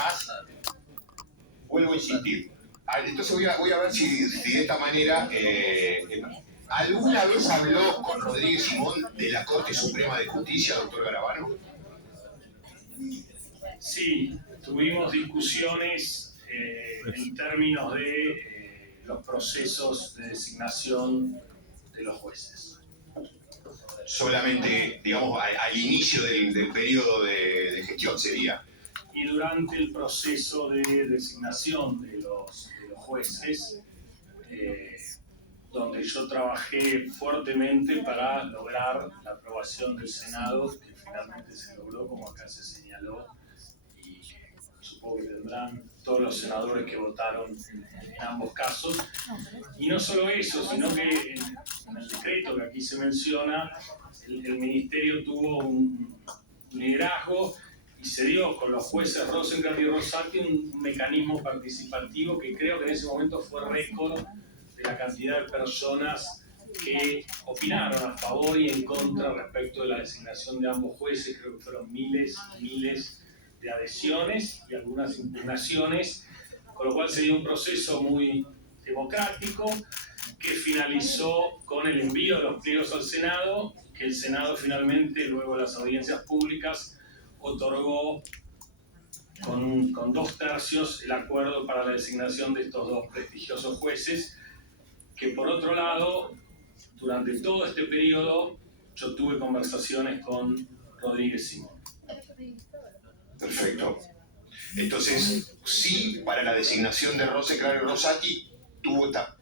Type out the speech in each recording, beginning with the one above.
demás, vuelvo a insistir. Entonces voy a ver si de esta manera, ¿alguna vez habló con Rodríguez Simón de la Corte Suprema de Justicia, doctor Garabano? Sí, tuvimos discusiones en términos de los procesos de designación de los jueces. Solamente, digamos, al inicio del periodo de gestión sería. Y durante el proceso de designación de los jueces, donde yo trabajé fuertemente para lograr la aprobación del Senado, que finalmente se logró, como acá se señaló, y supongo que tendrán todos los senadores que votaron en ambos casos. Y no solo eso, sino que en el decreto que aquí se menciona, el Ministerio tuvo un liderazgo y se dio con los jueces Rosenkranz y Rosati un mecanismo participativo que creo que en ese momento fue récord de la cantidad de personas que opinaron a favor y en contra respecto de la designación de ambos jueces. Creo que fueron miles y miles de adhesiones y algunas impugnaciones, con lo cual se dio un proceso muy democrático que finalizó con el envío de los pliegos al Senado, que el Senado finalmente, luego de las audiencias públicas, otorgó con 2/3 el acuerdo para la designación de estos dos prestigiosos jueces, que por otro lado, durante todo este periodo, yo tuve conversaciones con Rodríguez Simón. Perfecto. Entonces, sí, para la designación de Rosenkranz y Rosati tuvo esta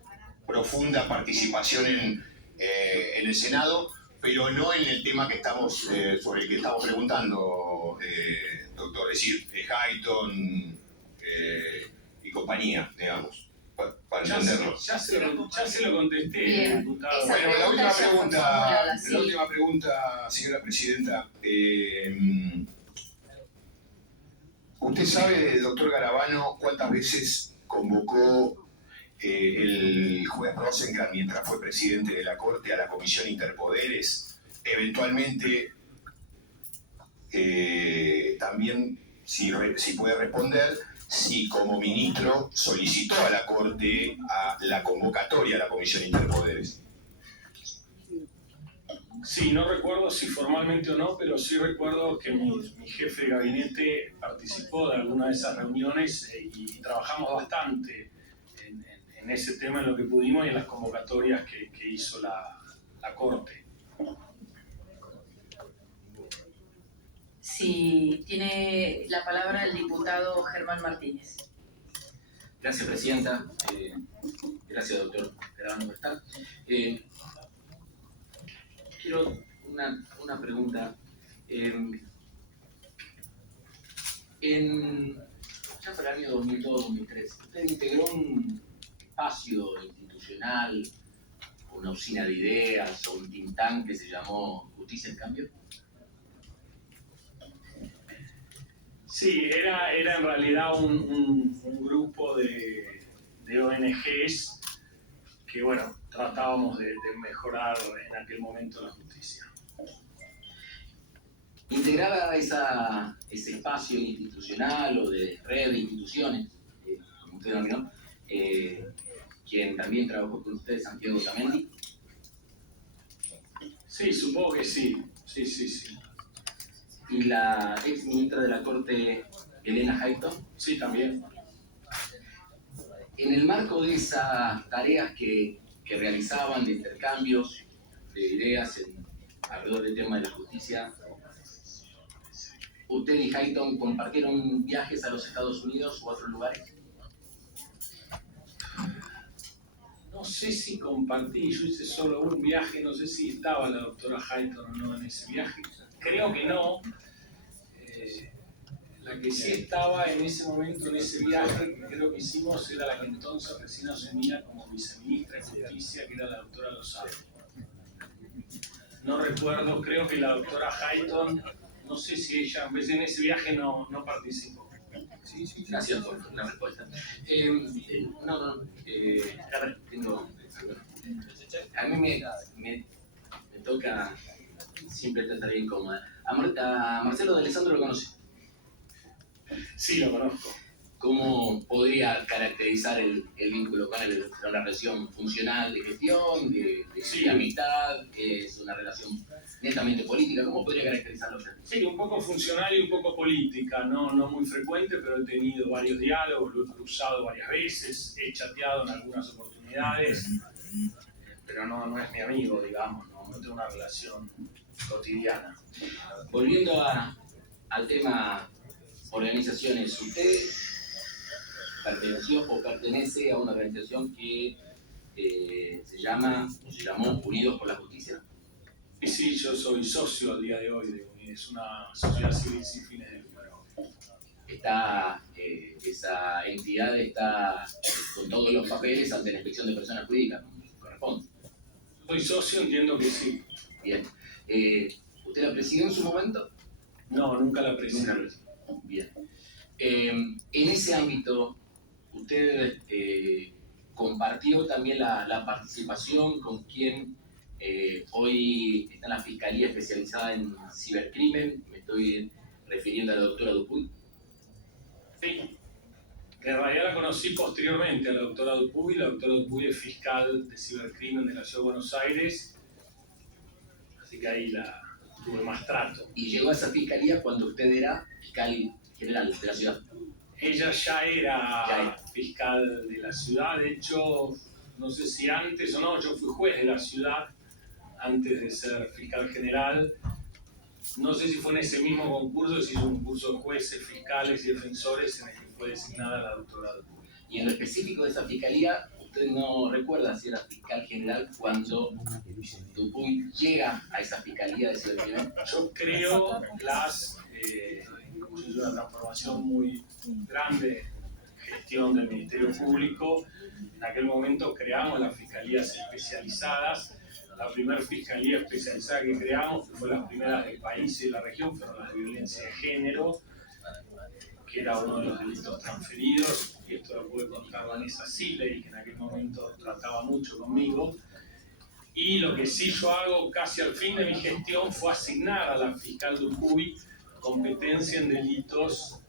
profunda participación en el Senado, pero no en el tema que estamos, sobre el que estamos preguntando, doctor, es decir, Hayton y compañía, digamos, para entenderlo. Ya se lo contesté, diputado. Bueno, la última pregunta, señora presidenta. ¿Usted sabe, doctor Garabano, cuántas veces convocó el juez Rosenkranz, mientras fue presidente de la Corte, a la Comisión Interpoderes? Eventualmente, también, si puede responder, si como ministro solicitó a la Corte a la convocatoria a la Comisión Interpoderes. Sí, no recuerdo si formalmente o no, pero sí recuerdo que mi jefe de gabinete participó de alguna de esas reuniones y trabajamos bastante en ese tema, en lo que pudimos y en las convocatorias que hizo la Corte. Sí, tiene la palabra el diputado Germán Martínez. Gracias, presidenta. Gracias, doctor Garabano, por estar. Quiero una pregunta. Ya para el año 2002-2003, usted integró un espacio institucional, una usina de ideas o un think tank que se llamó Justicia en Cambio. Sí, era en realidad un grupo de ONGs que, bueno, tratábamos de mejorar en aquel momento la justicia. ¿Integraba ese espacio institucional o de red de instituciones, como usted denominó, quien también trabajó con usted, Santiago Otamendi? Sí, supongo que sí. Sí. ¿Y la ex ministra de la Corte, Elena Hayton? Sí, también. En el marco de esas tareas que realizaban de intercambios de ideas alrededor del tema de la justicia, ¿usted y Hayton compartieron viajes a los Estados Unidos o a otros lugares? No sé si compartí, yo hice solo un viaje, no sé si estaba la doctora Hayton o no en ese viaje. Creo que no. La que sí estaba en ese momento, en ese viaje que creo que hicimos, era la que entonces recién asumía como viceministra de Justicia, que era la doctora Lozano. No recuerdo, creo que la doctora Hayton, no sé si ella, en vez de en ese viaje, no participó. Sí, gracias por la respuesta. A ver, tengo... A mí me toca siempre estar bien incómoda. A Marcelo de Alessandro lo conoce. Sí, lo conozco. ¿Cómo podría caracterizar el vínculo con él? ¿Es una relación funcional de gestión, Sí. de amistad? ¿Es una relación netamente política? ¿Cómo podría caracterizarlo usted? Sí, un poco funcional y un poco política, no muy frecuente, pero he tenido varios diálogos, lo he cruzado varias veces, he chateado en algunas oportunidades, pero no es mi amigo, digamos, no tengo una relación cotidiana. Volviendo al tema organizaciones, ¿usted perteneció o pertenece a una organización que se llamó Unidos por la Justicia? Y sí, yo soy socio al día de hoy de UNID, es una sociedad civil sin fines de lucro. Esa entidad está con todos los papeles ante la inspección de personas jurídicas, como corresponde. Soy socio, entiendo que sí. Bien. ¿Usted la presidió en su momento? No, nunca la presidí. Nunca la presidió. Bien. En ese ámbito, ¿usted compartió también la participación con quien hoy está en la Fiscalía especializada en cibercrimen? Me estoy refiriendo a la doctora Dupuy. Sí. En realidad la conocí posteriormente a la doctora Dupuy. La doctora Dupuy es fiscal de cibercrimen de la Ciudad de Buenos Aires, así que ahí la tuve más trato. Y llegó a esa fiscalía cuando usted era fiscal general de la ciudad. Ella ya era fiscal de la ciudad, de hecho, no sé si antes o no, yo fui juez de la ciudad antes de ser fiscal general. No sé si fue en ese mismo concurso, si hizo un concurso de jueces, fiscales y defensores en el que fue designada la doctora Dupuy. Y en lo específico de esa fiscalía, ¿usted no recuerda si era fiscal general cuando Dupuy llega a esa fiscalía de cibercrimen? Yo creo es una transformación muy grande en gestión del Ministerio Público. En aquel momento creamos las fiscalías especializadas. La primera fiscalía especializada que creamos, que fue la primera del país y de la región, fueron las de violencia de género, que era uno de los delitos transferidos, y esto lo pude contar Vanessa Siley, que en aquel momento trataba mucho conmigo. Y lo que sí yo hago casi al fin de mi gestión fue asignar a la fiscal Dupuy competencia en delitos,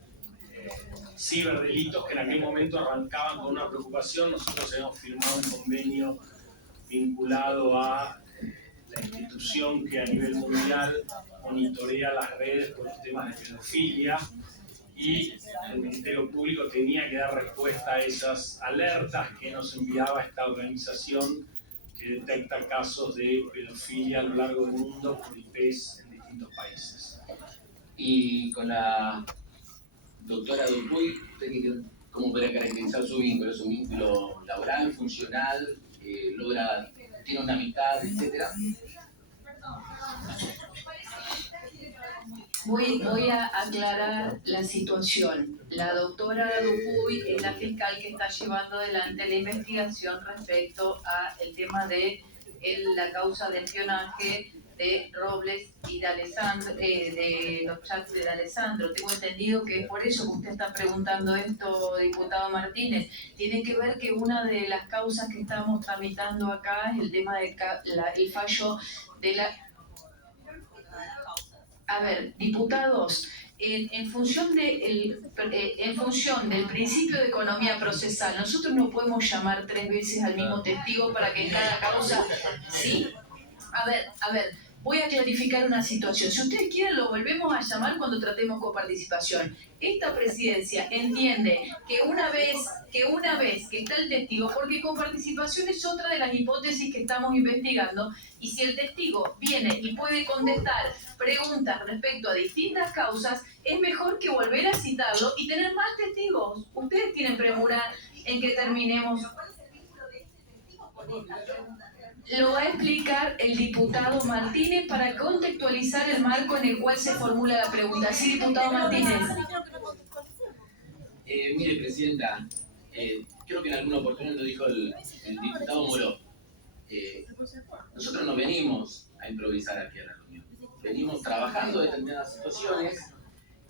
ciberdelitos, que en aquel momento arrancaban con una preocupación. Nosotros habíamos firmado un convenio vinculado a la institución que a nivel mundial monitorea las redes por los temas de pedofilia, y el Ministerio Público tenía que dar respuesta a esas alertas que nos enviaba esta organización que detecta casos de pedofilia a lo largo del mundo por IPs en distintos países. Y con la doctora Dupuy, ¿usted cómo podría caracterizar su vínculo? ¿Es un vínculo laboral, funcional, tiene una amistad, etcétera? Voy a aclarar la situación. La doctora Dupuy es la fiscal que está llevando adelante la investigación respecto al tema de la causa de espionaje de Robles y de Alessandro, de los chats de Alessandro. Tengo entendido que es por eso que usted está preguntando esto, diputado Martínez. Tiene que ver que una de las causas que estamos tramitando acá es el tema del el fallo de la... A ver, diputados, en función del principio de economía procesal, nosotros no podemos llamar 3 veces al mismo testigo para que en cada causa... ¿Sí? A ver, voy a clarificar una situación. Si ustedes quieren, lo volvemos a llamar cuando tratemos coparticipación. Esta presidencia entiende que una vez que está el testigo, porque coparticipación es otra de las hipótesis que estamos investigando, y si el testigo viene y puede contestar preguntas respecto a distintas causas, es mejor que volver a citarlo y tener más testigos. Ustedes tienen premura en que terminemos. Lo va a explicar el diputado Martínez para contextualizar el marco en el cual se formula la pregunta. Sí, diputado Martínez. Mire, presidenta, creo que en alguna oportunidad lo dijo el diputado Moró. Nosotros no venimos a improvisar aquí a la reunión. Venimos trabajando en determinadas situaciones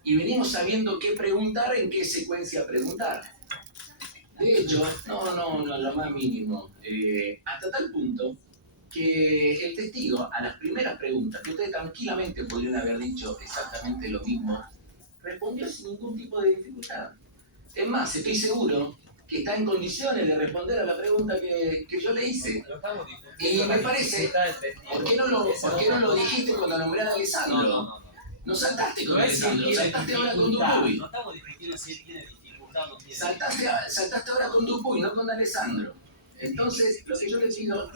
y venimos sabiendo qué preguntar, en qué secuencia preguntar. De hecho, no, lo más mínimo. Hasta tal punto que el testigo, a las primeras preguntas, que ustedes tranquilamente podrían haber dicho exactamente lo mismo respondió sin ningún tipo de dificultad. Es más, estoy seguro que está en condiciones de responder a la pregunta que yo le hice. Y me parece, ¿por qué no lo dijiste cuando nombré a Alessandro? No saltaste con Alessandro, saltaste ahora con Dupuy. No estamos discutiendo si él tiene dificultad o no tiene. Saltaste ahora con Dupuy, no con Alessandro. Entonces, lo que yo le pido,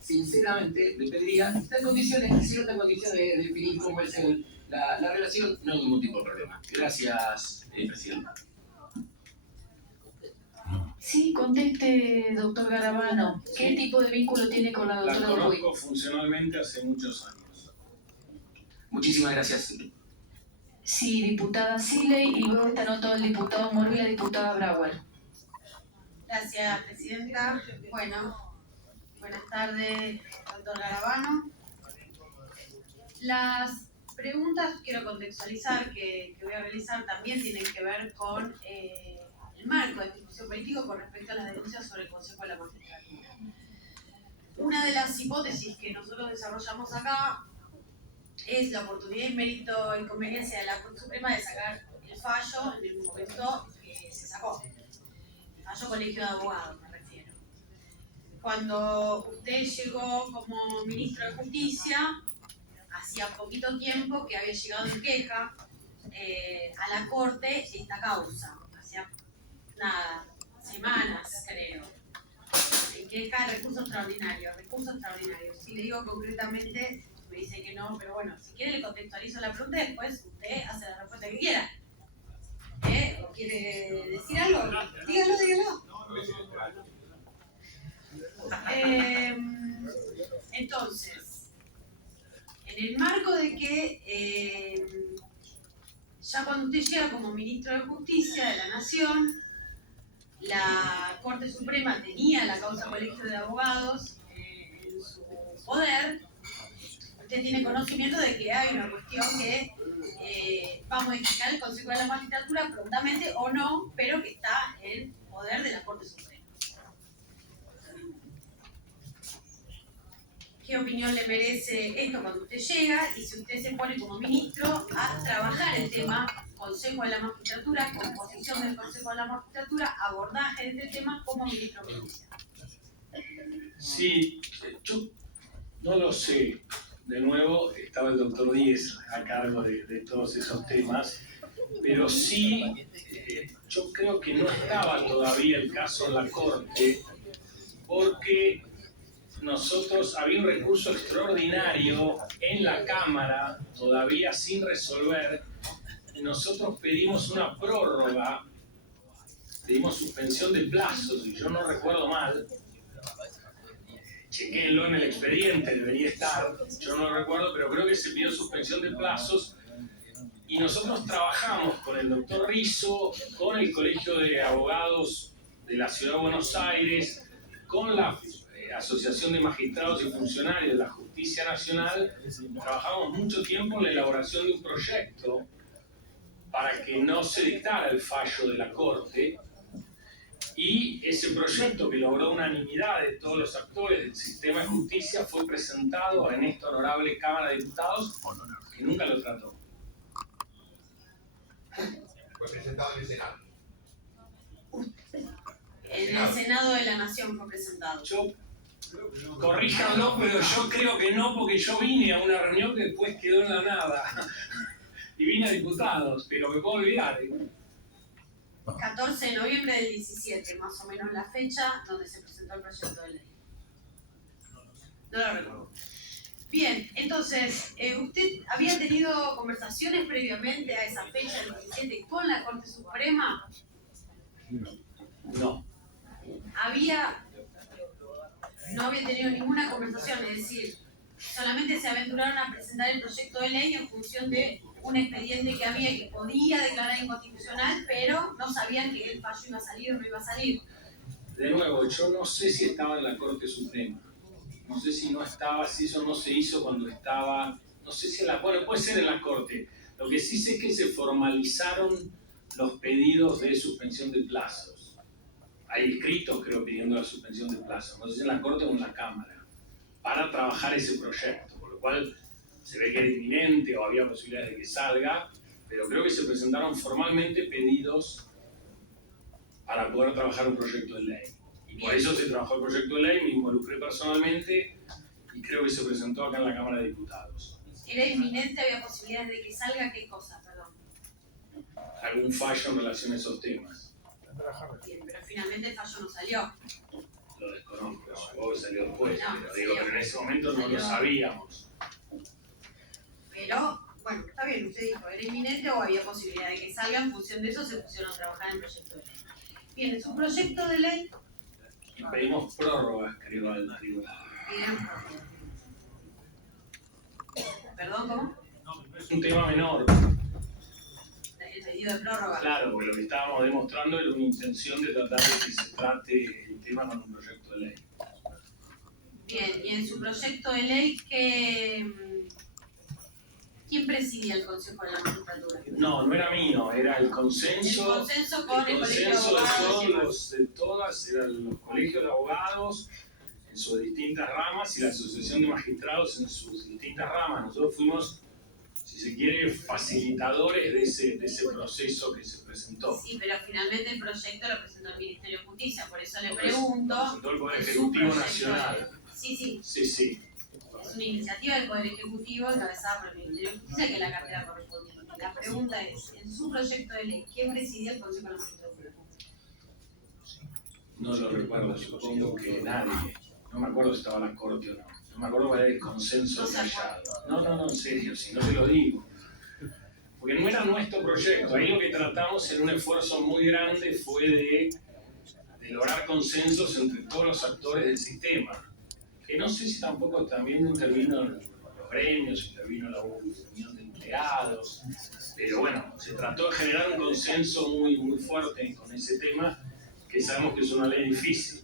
sinceramente, le pediría, está en condiciones, si no está en condiciones de definir cómo es la relación, no hay ningún tipo de problema. Gracias, presidente. Sí, conteste, doctor Garabano. ¿Qué tipo de vínculo tiene con la La doctora Dupuy? conozco funcionalmente hace muchos años. Muchísimas gracias. Sí, diputada Siley, y luego está anotado el diputado Moro y la diputada Brauer. Gracias, presidenta. Bueno, buenas tardes, doctor Garabano. Las preguntas, quiero contextualizar, que voy a realizar también tienen que ver con el marco de discusión político con respecto a las denuncias sobre el Consejo de la Magistratura. Una de las hipótesis que nosotros desarrollamos acá es la oportunidad y mérito y conveniencia de la Corte Suprema de sacar el fallo en el momento que se sacó. El fallo colegio de abogados, me refiero. Cuando usted llegó como ministro de Justicia, hacía poquito tiempo que había llegado en queja a la Corte esta causa. Hacía nada, semanas creo. En queja de recursos extraordinarios. Si le digo concretamente, me dice que no, pero bueno, si quiere le contextualizo la pregunta y después usted hace la respuesta que quiera. ¿O quiere decir algo? Dígalo. Entonces, en el marco de que ya cuando usted llega como ministro de Justicia de la Nación, la Corte Suprema tenía la causa colegio de abogados en su poder. Usted tiene conocimiento de que hay una cuestión que va a modificar el Consejo de la Magistratura prontamente o no, pero que está en poder de la Corte Suprema. ¿Qué opinión le merece esto cuando usted llega y si usted se pone como ministro a trabajar el tema Consejo de la Magistratura, composición del Consejo de la Magistratura, abordaje de este tema como ministro de Justicia? Sí, yo no lo sé. De nuevo, estaba el doctor Díez a cargo de todos esos temas, pero sí, yo creo que no estaba todavía el caso en la Corte, porque había un recurso extraordinario en la Cámara, todavía sin resolver, y nosotros pedimos una prórroga, pedimos suspensión de plazos, y yo no recuerdo mal, chequéenlo en el expediente, debería estar, yo no lo recuerdo, pero creo que se pidió suspensión de plazos, y nosotros trabajamos con el doctor Rizzo, con el Colegio de Abogados de la Ciudad de Buenos Aires, con la Asociación de Magistrados y Funcionarios de la Justicia Nacional. Trabajamos mucho tiempo en la elaboración de un proyecto para que no se dictara el fallo de la Corte, y ese proyecto, que logró unanimidad de todos los actores del sistema de justicia, fue presentado en esta honorable Cámara de Diputados, que nunca lo trató. Fue presentado en el Senado. En el Senado de la Nación fue presentado. Corríjanlo, pero yo creo que no, porque yo vine a una reunión que después quedó en la nada. Y vine a diputados, pero me puedo olvidar. 14 de noviembre del 17, más o menos la fecha donde se presentó el proyecto de ley. No lo recuerdo. Bien, entonces, ¿usted había tenido conversaciones previamente a esa fecha del 17 con la Corte Suprema? No. No había tenido ninguna conversación, es decir, solamente se aventuraron a presentar el proyecto de ley en función de un expediente que había que podía declarar inconstitucional, pero no sabían que el fallo iba a salir o no iba a salir. De nuevo, yo no sé si estaba en la Corte Suprema. No sé si no estaba, si eso no se hizo cuando estaba, no sé si bueno, puede ser en la Corte. Lo que sí sé es que se formalizaron los pedidos de suspensión de plazos. Hay escritos, creo, pidiendo la suspensión de plazos, no sé si en la Corte o en la Cámara, para trabajar ese proyecto, por lo cual se ve que era inminente o había posibilidades de que salga, pero creo que se presentaron formalmente pedidos para poder trabajar un proyecto de ley. Y por eso se trabajó el proyecto de ley, me involucré personalmente y creo que se presentó acá en la Cámara de Diputados. ¿Era inminente? ¿Había posibilidades de que salga qué cosa? Perdón. Algún fallo en relación a esos temas. Bien, pero finalmente el fallo no salió. Lo desconozco, supongo que salió después, No, pero digo, salió. pero en ese momento no lo Salió. sabíamos. Pero, bueno, está bien, usted dijo, ¿era inminente o había posibilidad de que salga? En función de eso se pusieron a trabajar en el proyecto de ley. Bien, es un proyecto de ley. Y pedimos prórrogas, creo, al tribunal. Bien. ¿Perdón, cómo? Es un tema menor, El pedido de prórroga. claro, porque lo que estábamos demostrando era una intención de tratar de que se trate el tema con un proyecto de ley. Bien, y en su proyecto de ley, ¿quién presidía el Consejo de la Magistratura? No era mío, era el El consenso. consenso con el Colegio de consenso Abogados y de demás. todos, de todas, eran los colegios de abogados en sus distintas ramas y la asociación de magistrados en sus distintas ramas. Nosotros fuimos, si se quiere, facilitadores de ese proceso que se presentó. Sí, pero finalmente el proyecto lo presentó el Ministerio de Justicia, por eso le Lo pregunto. presentó el Poder ¿es su Ejecutivo proyecto Nacional. Sí, sí, Sí, sí. es una iniciativa del Poder Ejecutivo encabezada por el Ministerio de Justicia, que es la cartera correspondiente. La pregunta es, en su proyecto de ley, ¿quién presidía el Consejo de la Magistratura? No lo recuerdo, supongo que nadie. No me acuerdo si estaba la corte o no. No me acuerdo cuál era el consenso No se detallado. No, en serio, si no se lo digo. Porque no era nuestro proyecto. Ahí lo que tratamos en un esfuerzo muy grande fue de lograr consensos entre todos los actores del sistema. Que no sé si tampoco también intervino los gremios, intervino la unión de empleados. Pero bueno, se trató de generar un consenso muy fuerte con ese tema, que sabemos que es una ley difícil.